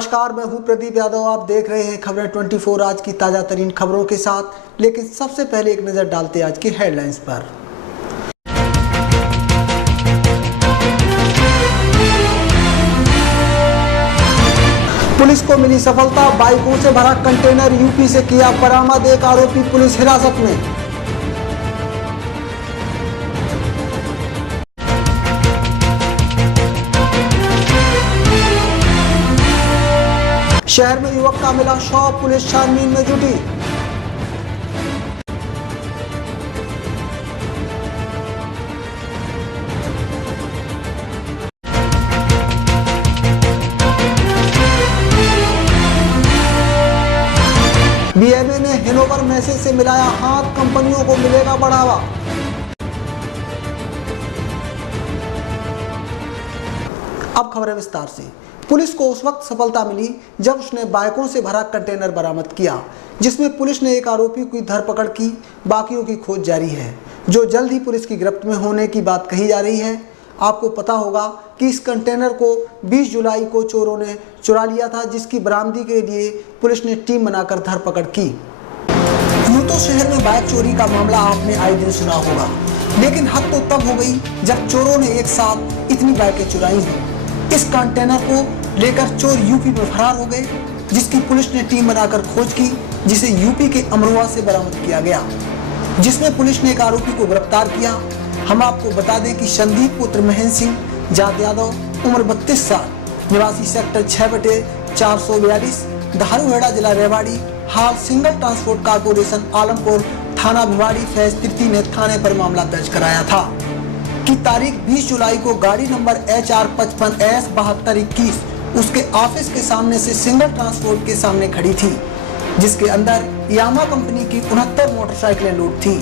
नमस्कार, मैं हूं प्रदीप यादव। आप देख रहे हैं खबरें 24 आज की ताज़ा तरीन खबरों के साथ। लेकिन सबसे पहले एक नज़र डालते हैं आज की हेडलाइंस पर। पुलिस को मिली सफलता, बाइकों से भरा कंटेनर यूपी से किया बरामद, एक आरोपी पुलिस हिरासत में। शहर में युवक का मिला शव, पुलिस छानबीन में जुटी। बीएमए ने हेनोवर मैसेज से मिलाया हाथ, कंपनियों को मिलेगा बढ़ावा। अब खबर है विस्तार से। पुलिस को उस वक्त सफलता मिली जब उसने बाइकों से भरा कंटेनर बरामद किया, जिसमें पुलिस ने एक आरोपी की धरपकड़ की। बाकियों की खोज जारी है, जो जल्द ही पुलिस की गिरफ्त में होने की बात कही जा रही है। आपको पता होगा कि इस कंटेनर को 20 जुलाई को चोरों ने चुरा लिया था, जिसकी बरामदी के लिए पुलिस ने टीम बनाकर धरपकड़ की। यूं तो शहर में बाइक चोरी का मामला आपने आए दिन सुना होगा, लेकिन हद तो तब हो गई जब चोरों ने एक साथ इतनी बाइकें चुराई हैं। इस कंटेनर को लेकर चोर यूपी में फरार हो गए, जिसकी पुलिस ने टीम बनाकर खोज की, जिसे यूपी के अमरोहा से बरामद किया गया, जिसमें पुलिस ने एक आरोपी को गिरफ्तार किया। हम आपको बता दें कि संदीप पुत्र महेंद्र सिंह जात यादव, उम्र 32 साल, निवासी सेक्टर 6/442, धारूहेड़ा, जिला रेवाड़ी, हाल सिंगल ट्रांसपोर्ट कारपोरेशन आलमपुर थाना भिवाड़ी फैज तृतीय ने थाने पर मामला दर्ज कराया था कि तारीख 20 जुलाई को गाड़ी नंबर HR 55S 7221 उसके ऑफिस के सामने से सिंगल ट्रांसपोर्ट के सामने खड़ी थी, जिसके अंदर यामा कंपनी की 69 मोटरसाइकिलें लोड थी,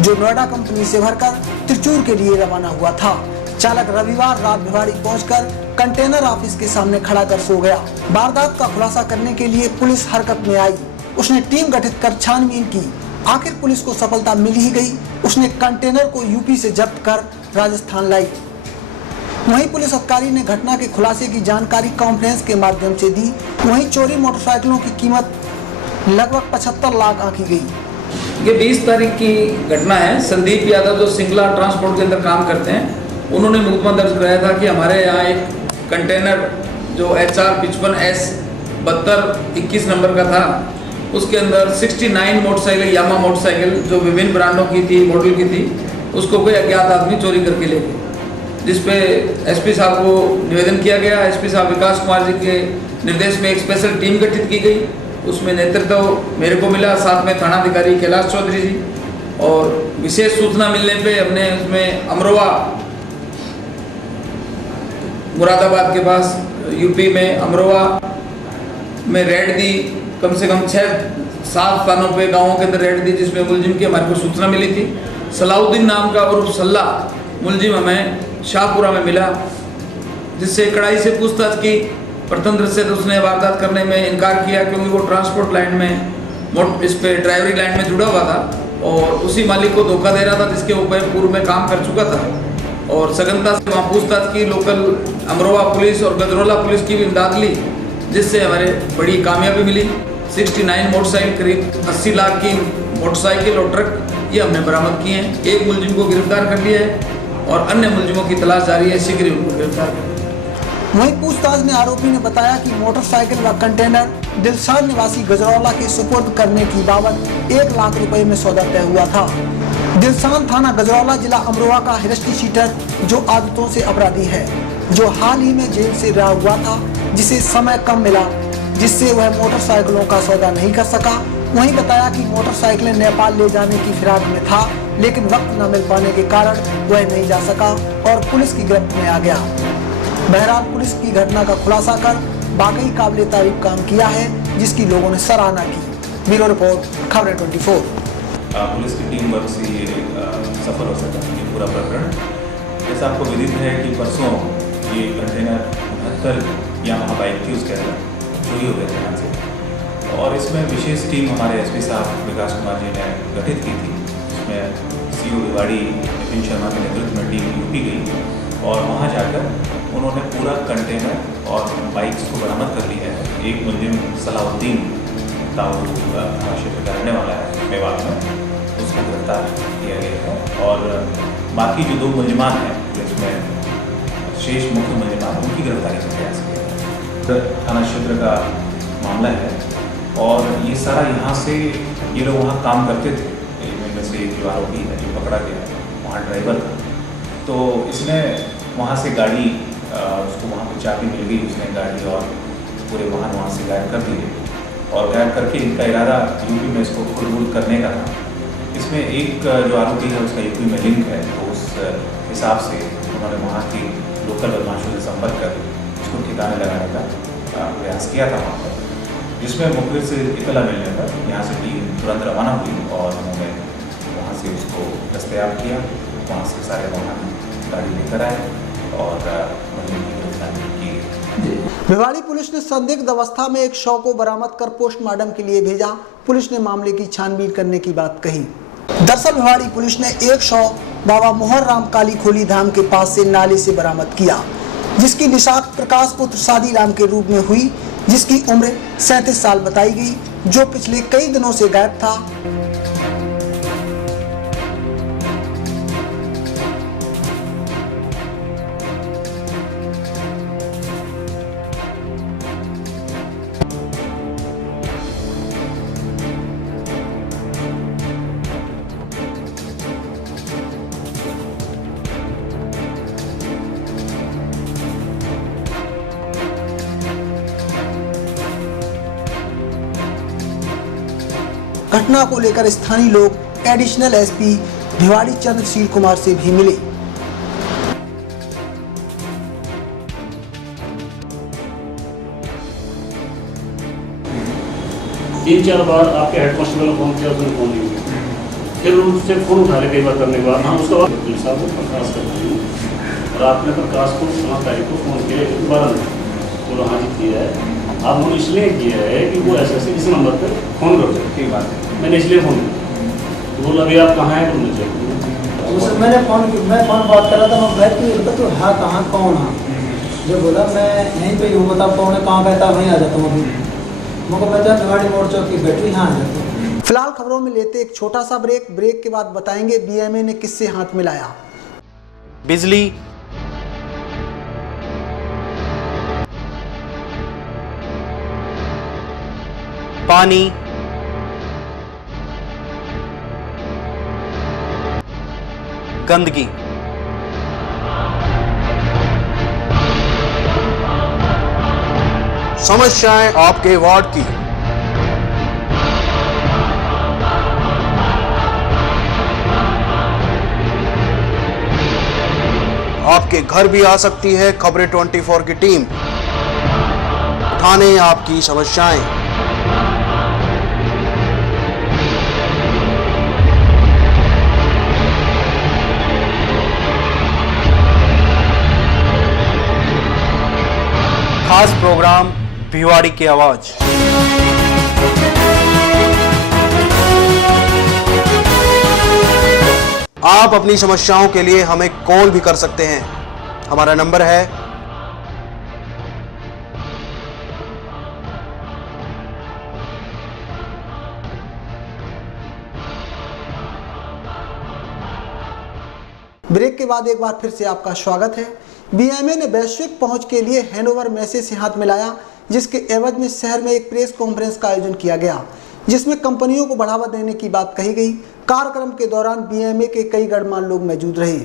जो नोएडा कंपनी से भरकर त्रिचूर के लिए रवाना हुआ था। चालक रविवार रात भिवाड़ी पहुंचकर कंटेनर ऑफिस के सामने खड़ा कर सो गया। वारदात का खुलासा करने के लिए पुलिस हरकत में आई। उसने टीम गठित कर छानबीन की। आखिर पुलिस को सफलता मिल ही गई। उसने कंटेनर को यूपी से जब्त कर राजस्थान लाई। वहीं पुलिस अधिकारी ने घटना के खुलासे की जानकारी कॉन्फ्रेंस के माध्यम से दी। वहीं चोरी मोटरसाइकिलों की कीमत लगभग 75 लाख आंकी गई। ये 20 तारीख की घटना है। संदीप यादव जो सिंगला ट्रांसपोर्ट के अंदर काम करते हैं, उन्होंने मुकदमा दर्ज कराया था कि हमारे यहाँ एक कंटेनर जो HR 55S 7221 नंबर का था, उसके अंदर 69 मोटरसाइकिल यामा मोटरसाइकिल जो विभिन्न ब्रांडों की थी, मॉडल की थी, उसको कोई अज्ञात आदमी चोरी करके ले गए, जिसपे SP साहब को निवेदन किया गया। SP साहब विकास कुमार जी के निर्देश में एक स्पेशल टीम गठित की गई। उसमें नेतृत्व मेरे को मिला, साथ में थानाधिकारी कैलाश चौधरी जी। और विशेष सूचना मिलने पे हमने उसमें अमरोहा मुरादाबाद के पास यूपी में अमरोहा में रेड दी। कम से कम 6-7 स्थानों पे गाँवों के अंदर रेड दी, जिसमें मुलजिम की हमारे को सूचना मिली थी। सलाउद्दीन नाम का उर्फ सल्ला मुलजिम हमें शाहपुरा में मिला, जिससे कड़ाई से पूछताछ की। प्रथम दृष्टया से उसने वारदात करने में इनकार किया, क्योंकि वो ट्रांसपोर्ट लाइन में इस पे ड्राइवरी लाइन में जुड़ा हुआ था और उसी मालिक को धोखा दे रहा था, जिसके ऊपर पूर्व में काम कर चुका था। और सघनता से वहाँ पूछताछ की। लोकल अमरोहा पुलिस और गजरौला पुलिस की भी इमदाद ली, जिससे हमारे बड़ी कामयाबी मिली। 69 मोटरसाइकिल, करीब 80 लाख की मोटरसाइकिल और ट्रक ये हमने बरामद किए हैं। एक मुलजिम को गिरफ्तार कर लिया है और अन्य मुलजिमों की तलाश जारी है, शीघ्र ही उनको गिरफ्तार करेंगे। वहीं पूछताछ में आरोपी ने बताया कि मोटरसाइकिल व कंटेनर दिलशाद निवासी गजरौला के सुपुर्द करने की बाबत 1 लाख रुपए में सौदा तय हुआ था। दिलशाद थाना गजरौला, जिला अमरोहा का हिस्ट्री शीटर जो आदतों से अपराधी है, जो हाल ही में जेल से रिहा हुआ था, जिसे समय कम मिला, जिससे वह मोटरसाइकिलों का सौदा नहीं कर सका। वहीं बताया कि मोटरसाइकिलें नेपाल ले जाने की फिराक में था, लेकिन वक्त न मिल पाने के कारण वह नहीं जा सका और पुलिस की गिरफ्त में आ गया। बहरहाल पुलिस की घटना का खुलासा कर वाकई काबिले तारीफ काम किया है, जिसकी लोगों ने सराहना की। ब्यूरो रिपोर्ट, खबरें 24। पुलिस की टीम वर्क से ये सफल हो सका ये पूरा प्रकरण। जैसा आपको विदित है कि परसों ये कंटेनर 69 यामाहा बाइक थी, उसके अंदर चोरी हो गए थे यहाँ से। और इसमें विशेष टीम हमारे SP साहब विकास कुमार जी ने गठित की थी। इसमें CO भिवाड़ी नितिन शर्मा के नेतृत्व में टीम यूपी गई और वहाँ जाकर उन्होंने पूरा कंटेनर और बाइक्स को बरामद कर लिया है। एक मुलजिम सलाउद्दीन ताऊ थाना क्षेत्र का रहने वाला है मेवात में, उसको गिरफ्तार किया गया है। और बाकी जो 2 मुलजिमान हैं जिसमें शेष मुख्य मुलजिमान, उनकी गिरफ्तारी का प्रयास किया गया। थाना क्षेत्र का मामला है और ये सारा यहाँ से ये लोग वहाँ काम करते थे। इनमें से एक जो आरोपी है जो पकड़ा गया वहाँ ड्राइवर था, तो इसने वहाँ से गाड़ी उसको वहाँ पर चाबी मिल गई, उसने गाड़ी और पूरे वाहन वहाँ से गायब कर दिए और गायब करके इनका इरादा यूपी में इसको खुद करने का था। इसमें एक जो आरोपी है उसका यूपी में लिंक है, तो उस हिसाब से उन्होंने वहाँ की लोकल बदमाशों से संपर्क कर उसको ठिकाने लगाने का प्रयास किया था वहाँ पर, जिसमें मुखबिर से इतला मिलने पर यहाँ से टीम तुरंत रवाना हुई और उन्होंने वहाँ से उसको दस्तयाब किया। वहाँ से सारे वाहन गाड़ी लेकर आए और गिरफ्तारी की। भिवाड़ी पुलिस ने संदिग्ध अवस्था में एक शव को बरामद कर पोस्टमार्टम के लिए भेजा। पुलिस ने मामले की छानबीन करने की बात कही। दरअसल भिवाड़ी पुलिस ने एक शव बाबा मोहन राम काली खोली धाम के पास से नाले से बरामद किया, जिसकी निशात प्रकाश पुत्र सादी राम के रूप में हुई, जिसकी उम्र 37 साल बताई गई, जो पिछले कई दिनों से गायब था। घटना को लेकर स्थानीय लोग एडिशनल एसपी भिवाड़ी चंद्रशील कुमार से भी मिले। 3-4 बार आपके हेड कांस्टेबल को फोन किया, उसने फोन नहीं किया। फिर उससे फोन उठा ले कई बार करने के बाद हम उसका पुलिस साहब को प्रकाश कर रहे हैं और आपने प्रकाश को 16 तारीख को फोन किया, दोबारा बोलो हाँ जी किया है। आप फोन इसलिए किया है कि वो ऐसे इस नंबर पर फ़ोन कर सकते हैं, बात है मैंने इसलिए फ़ोन किया। तो बोला अभी आप कहाँ हैं, तो मुझे उससे मैं फ़ोन बात कर रहा था, मैं बैठ तो हाँ कहाँ कौन हाँ, जो बोला मैं यहीं पे हूँ, बताओ कौन है, कहाँ बैठा, वहीं आ जाता हूँ अभी। मुझको मैं जब भिवाड़ी मोड़ चौक की बैटरी यहाँ आ जाती हूँ। फिलहाल खबरों में लेते एक छोटा सा ब्रेक के बाद बताएंगे बीएमए ने किससे हाथ मिलाया। बिजली, पानी, गंदगी, समस्याएं आपके वार्ड की, आपके घर भी आ सकती है खबरें 24 की टीम। उठाने आपकी समस्याएं। खास प्रोग्राम भिवाड़ी की आवाज। आप अपनी समस्याओं के लिए हमें कॉल भी कर सकते हैं। हमारा नंबर है ब्रेक के बाद एक बार फिर से आपका स्वागत है। बीएमए ने वैश्विक पहुंच के लिए हैनोवर मैसे से हाथ मिलाया, जिसके एवज में शहर में एक प्रेस कॉन्फ्रेंस का आयोजन किया गया, जिसमें कंपनियों को बढ़ावा देने की बात कही गई। कार्यक्रम के दौरान बीएमए के कई गणमान्य लोग मौजूद रहे।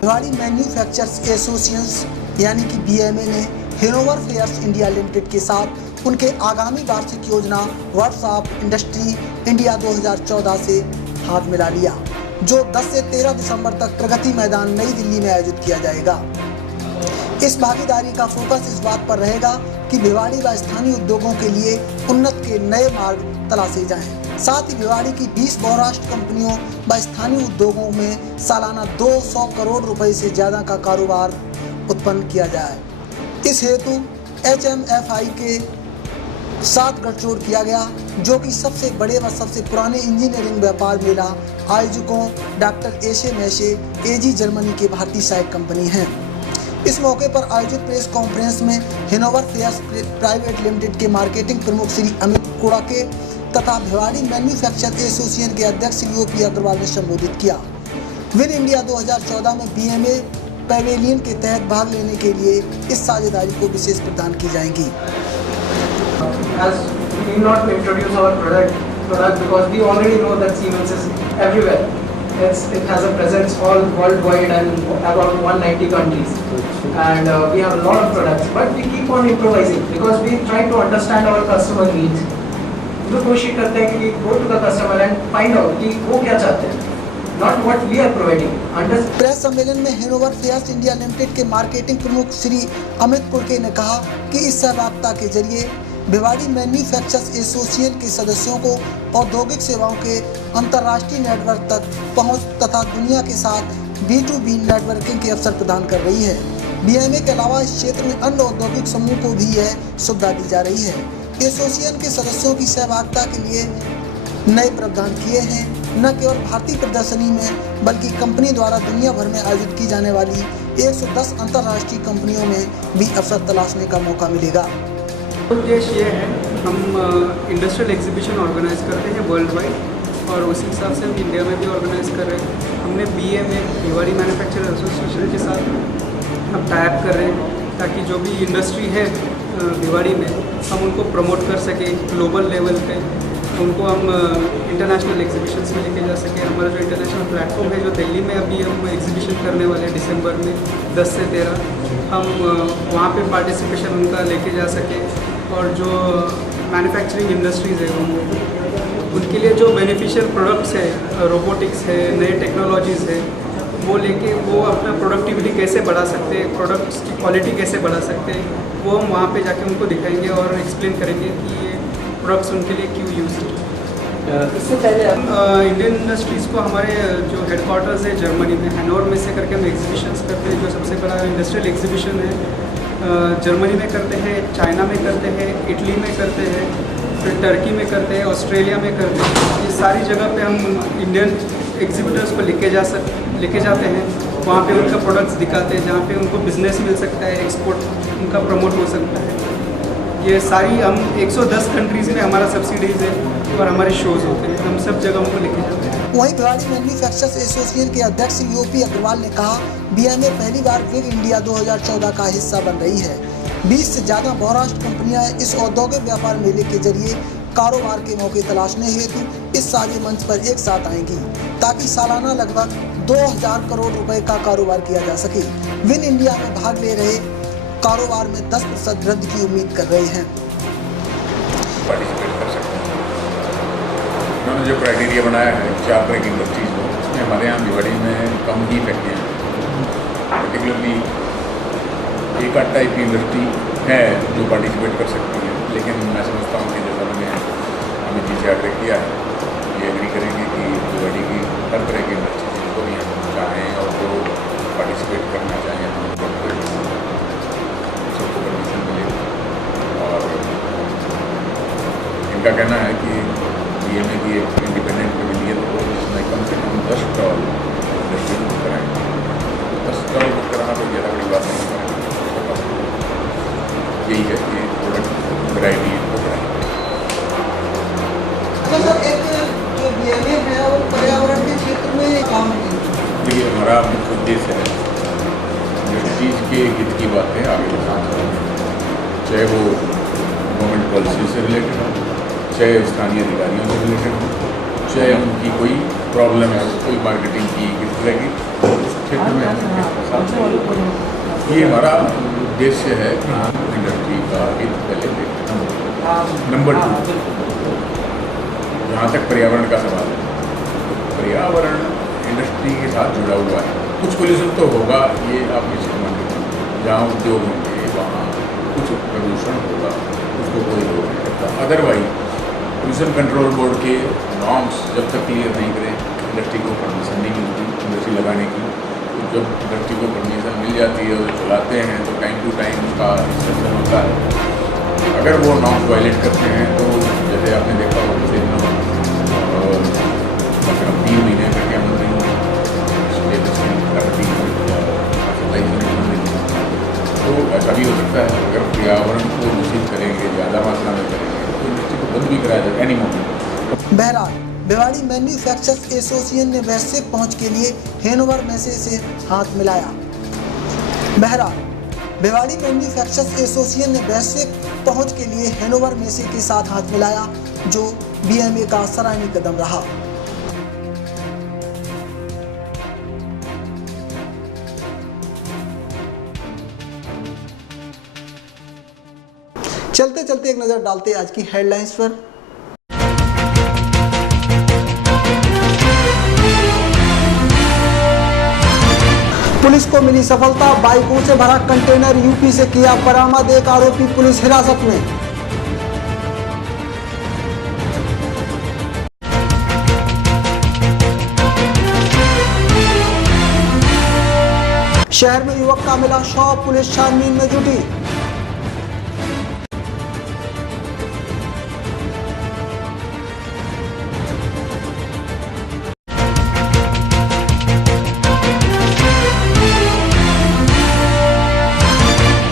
भिवाड़ी मैन्युफैक्चरर्स एसोसिएशन यानी कि बीएमए ने हैनोवर फेयर्स इंडिया लिमिटेड के साथ उनके आगामी वार्षिक योजना वर्ड्स ऑफ इंडस्ट्री इंडिया 2014 से हाथ मिला लिया, जो 10 से 13 दिसंबर तक प्रगति मैदान नई दिल्ली में आयोजित किया जाएगा। इस भागीदारी का फोकस इस बात पर रहेगा कि भिवाड़ी व स्थानीय उद्योगों के लिए उन्नत के नए मार्ग तलाशे जाएं। साथ ही भिवाड़ी की 20 बहुराष्ट्रीय कंपनियों व स्थानीय उद्योगों में सालाना 200 करोड़ रुपए से ज़्यादा का कारोबार उत्पन्न किया जाए। इस हेतु HMFI के साथ गठजोड़ किया गया, जो कि सबसे बड़े व सबसे पुराने इंजीनियरिंग व्यापार मेला आयोजकों डॉक्टर एशे मैशे AG जर्मनी की भारतीय सहायक कंपनी है। इस मौके पर आयोजित प्रेस कॉन्फ्रेंस में हिनोवर फेयर्स प्राइवेट लिमिटेड के मार्केटिंग प्रमुख श्री अमित कुड़ाके तथा भिवाड़ी मैन्युफैक्चर एसोसिएशन के अध्यक्ष श्री ओपी अग्रवाल ने संबोधित किया। विन इंडिया 2014 में बीएमए पैवेलियन के तहत भाग लेने के लिए इस साझेदारी को विशेष प्रदान की जाएंगी। As we not introduce our product because we already know that Siemens is everywhere. It has a presence all worldwide and about 190 countries, and we have a lot of products. But we keep on improvising because we try to understand our customer needs. तो कोशिश करते हैं कि go to the customer and find out कि वो क्या चाहते हैं, not what we are providing. Press सम्मेलन में हिनोवर फेयर्स इंडिया लिमिटेड के मार्केटिंग प्रमुख श्री अमित कुड़के ने कहा कि इस सहभागिता के जरिए भिवाड़ी मैन्युफैक्चर्स एसोसिएशन के सदस्यों को औद्योगिक सेवाओं के अंतर्राष्ट्रीय नेटवर्क तक पहुंच तथा दुनिया के साथ B2B नेटवर्किंग के अवसर प्रदान कर रही है। बीएमए के अलावा इस क्षेत्र में अन्य औद्योगिक समूह को भी यह सुविधा दी जा रही है। एसोसिएशन के सदस्यों की सहभागिता के लिए नए प्रावधान किए हैं। न केवल भारतीय प्रदर्शनी में बल्कि कंपनी द्वारा दुनिया भर में आयोजित की जाने वाली 110 अंतर्राष्ट्रीय कंपनियों में भी अवसर तलाशने का मौका मिलेगा। उद्देश्य ये है, हम इंडस्ट्रियल एग्जीबिशन ऑर्गेनाइज करते हैं वर्ल्ड वाइड और उसी हिसाब से हम इंडिया में भी ऑर्गेनाइज कर रहे हैं। हमने बीएमए भिवाड़ी मैन्युफैक्चरर एसोसिएशन के साथ हम टाई अप कर रहे हैं ताकि जो भी इंडस्ट्री है भिवाड़ी में हम उनको प्रमोट कर सकें ग्लोबल लेवल पे, उनको हम इंटरनेशनल एग्जीबिशंस में लेके जा सकें। हमारा जो इंटरनेशनल प्लेटफॉर्म है जो दिल्ली में अभी हम एग्जीबिशन करने वाले हैं दिसंबर में 10 से 13, हम वहाँ पे पार्टिसिपेशन उनका लेके जा सकें और जो मैन्युफैक्चरिंग इंडस्ट्रीज़ है उनके लिए जो बेनिफिशियल प्रोडक्ट्स है, रोबोटिक्स है, नए टेक्नोलॉजीज़ है, वो लेके वो अपना प्रोडक्टिविटी कैसे बढ़ा सकते हैं, प्रोडक्ट्स की क्वालिटी कैसे बढ़ा सकते हैं, वो हम वहाँ पे जाके उनको दिखाएंगे और एक्सप्लेन करेंगे कि ये प्रोडक्ट्स उनके लिए क्यों यूज़ है। इससे पहले इंडियन इंडस्ट्रीज़ को हमारे जो हेडक्वार्टर्स है जर्मनी में हैनोवर में से करके हम एग्जीबिशंस करते हैं, जो सबसे बड़ा इंडस्ट्रियल एग्जीबिशन है। जर्मनी में करते हैं, चाइना में करते हैं, इटली में करते हैं, फिर टर्की में करते हैं, ऑस्ट्रेलिया में करते हैं। ये सारी जगह पे हम इंडियन एग्जीबिटर्स को लेके जाते हैं, वहाँ पे उनका प्रोडक्ट्स दिखाते हैं, जहाँ पे उनको बिजनेस मिल सकता है, एक्सपोर्ट उनका प्रमोट हो सकता है। ये सारी हम 110 कंट्रीज़ में हमारा सब्सिडीज़ है और हमारे शोज़ होते हैं, हम सब जगह उनको लेके जाते हैं। वहीं भिवाड़ी मैन्युफैक्चर्स एसोसिएशन के अध्यक्ष यूपी अग्रवाल ने कहा, बीएमए पहली बार विन इंडिया 2014 का हिस्सा बन रही है। 20 से ज़्यादा बहुराष्ट्र कंपनियां इस औद्योगिक व्यापार मेले के जरिए कारोबार के मौके तलाशने हेतु इस साझे मंच पर एक साथ आएंगी ताकि सालाना लगभग 2000 करोड़ रुपए का कारोबार किया जा सके। विन इंडिया में भाग ले रहे कारोबार में 10% वृद्धि की उम्मीद कर रहे हैं। पार्टिसिपेट कर सकते हैं। उन्होंने जो क्राइटेरिया बनाया है 4 तरह की इंडस्ट्रीज को, उसमें हमारे यहाँ भिवाड़ी में कम ही फैक्ट्रियाँ हैं। पर्टिकुलरली एक आध टाइप की इंडस्ट्री है जो पार्टिसिपेट कर सकती है, लेकिन मैं समझता हूँ कि जैसा मैंने अमित जी से आग्रह किया है, ये एग्री करेंगे कि भिवाड़ी की हर तरह की इंडस्ट्री जिनको भी हम चाहें और जो पार्टिसिपेट करना चाहें उनको सबको परमिशन मिले। और इनका कहना है कि बीएमए की एक इंडिपेंडेंट पैवेलियन हो जिसमें कम से कम 10 स्टॉल इंडस्ट्री बुक कराएँ। 10 स्टॉल बुक कराना कोई ज़्यादा बड़ी बात नहीं है, यही है कि प्रोडक्ट वैरायटी को बढ़ाएं। तो सर एक जो बीएमए है वो पर्यावरण के क्षेत्र में काम है। देखिए हमारा मुख्य उद्देश्य है इंडस्ट्रीज के हित की बातें आगे बढ़ाना, चाहे वो गवर्नमेंट पॉलिसी से रिलेटेड हो, चाहे स्थानीय अधिकारियों से रिलेटेड हो, चाहे उनकी कोई प्रॉब्लम है, कोई मार्केटिंग की किस तरह की क्षेत्र में है। ये हमारा उद्देश्य है कि इंडस्ट्री का हित पहले देखें। नंबर 2, जहाँ तक पर्यावरण का सवाल है, तो पर्यावरण इंडस्ट्री के साथ जुड़ा हुआ है। कुछ पोल्यूशन तो होगा, ये आप निश्चित मान लीजिए, जहाँ उद्योग होंगे वहाँ कुछ प्रदूषण होगा, उसको कोई रोक नहीं सकता। अदरवाइज पोल्यूशन कंट्रोल बोर्ड के नॉर्म्स जब तक क्लियर नहीं करें, इंडस्ट्री को परमिशन नहीं मिलती इंडस्ट्री लगाने की। तो जब इंडस्ट्री को परमिशन मिल जाती है और चलाते हैं तो टाइम टू टाइम उसका इंस्पेक्शन होता है। अगर वो नॉर्म्स वायलेट करते हैं तो जैसे आपने देखा हो पिछले दिनों कम से कम 3 महीने तक क्या बंद नहीं हुई, 27 यूनिट बंद नहीं हुई। ऐसा भी हो सकता है अगर पर्यावरण को दूषित करेंगे, ज़्यादा मात्रा में करेंगे तो इंडस्ट्री को बंद भी कराया जाए एनी मोमेंट। बहरहाल भिवाड़ी मैन्युफैक्चरर्स एसोसिएशन ने वैश्विक पहुंच के लिए हैनोवर मैसे से हाथ मिलाया। बहरहाल भिवाड़ी मैन्युफैक्चरर्स एसोसिएशन ने वैश्विक पहुंच के लिए हैनोवर मैसे के साथ हाथ मिलाया, जो बीएमए का सराहनीय कदम रहा। चलते चलते एक नजर डालते आज की हेडलाइंस पर। पुलिस को मिली सफलता, बाइकों से भरा कंटेनर यूपी से किया बरामद, एक आरोपी पुलिस हिरासत में। शहर में युवक का मिला शव, पुलिस छानबीन में जुटी।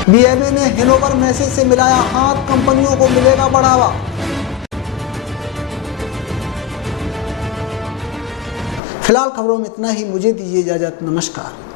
बीएमए ने हैनोवर मैसे से मिलाया हाथ, कंपनियों को मिलेगा बढ़ावा। फिलहाल खबरों में इतना ही, मुझे दीजिए इजाजत, नमस्कार।